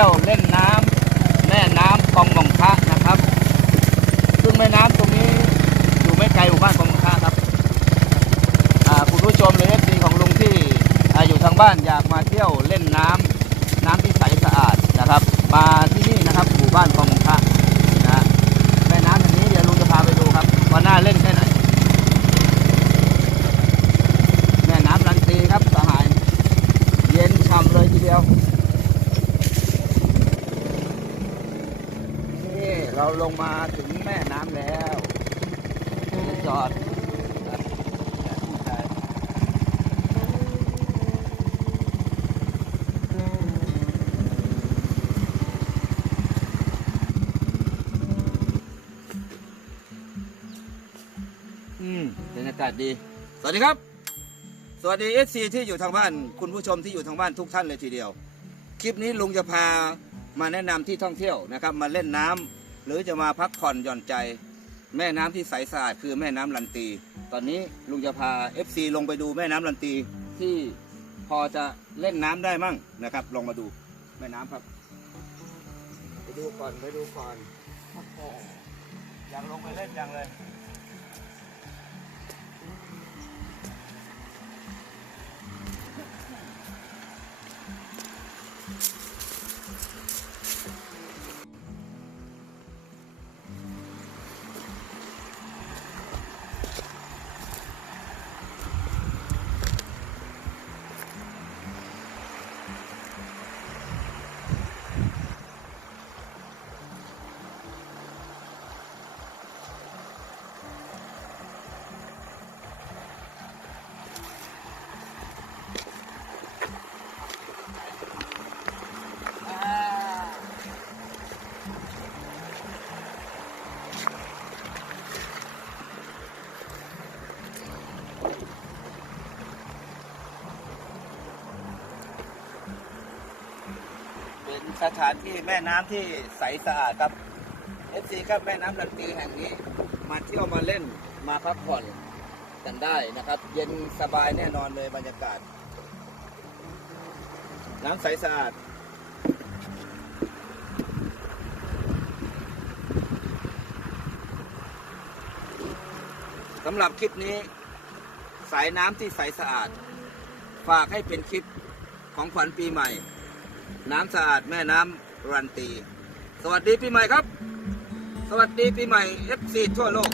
ยวเล่นน้ำแม่น้ำกองหม่องคะนะครับ ซึ่งแม่น้ำตรงนี้อยู่ไม่ไกลหมู่บ้านกองหม่องคะครับคุณผู้ชมหรือเอฟซีของลุงที่ออยู่ทางบ้านอยากมาเที่ยวเล่นน้ำน้ำที่ใสสะอาดนะครับ มาที่นี่นะครับหมู่บ้านกองหม่องคะนะแม่น้ำแห่งนี้เดี๋ยวลุงจะพาไปดูครับว่าน่าเล่นแค่ไหน แม่น้ำลันตีครับสหาย เย็นฉ่ำเลยทีเดียว นี่ เราลงมาถึงแม่น้ำแล้วจะจอดอืมบรรยากาศดี สวัสดีครับ สวัสดีเอซีที่อยู่ทางบ้าน คุณผู้ชมที่อยู่ทางบ้านทุกท่านเลยทีเดียว คลิปนี้ลุงจะพามาแนะนำที่ท่องเที่ยวนะครับ มาเล่นน้ำห รือจะมาพักผ่อนหย่อนใจ แม่น้ำที่ใสสะอาดคือแม่น้ำลันตี ตอนนี้ลุงจะพา FC ลงไปดูแม่น้ำลันตีที่พอจะเล่นน้ำได้มั่งนะครับลองมาดูแม่น้ำครับ ไปดูก่อนไปดูก่อนโอ้โหอยากลงไปเล่นยังเลย สถานที่แม่น้ำที่ใสสะอาดครับเอฟซีครับแม่น้ำลันตีแห่งนี้ มาเที่ยวมาเล่นมาพักผ่อนกันได้นะครับ เย็นสบายแน่นอนเลยบรรยากาศ น้ำใสสะอาดสำหรับคลิปนี้ สายน้ำที่ใสสะอาด ฝากให้เป็นคลิปของขวัญปีใหม่ น้ำสะอาดแม่น้ำรันตี สวัสดีปีใหม่ครับ สวัสดีปีใหม่ FC ทั่วโลก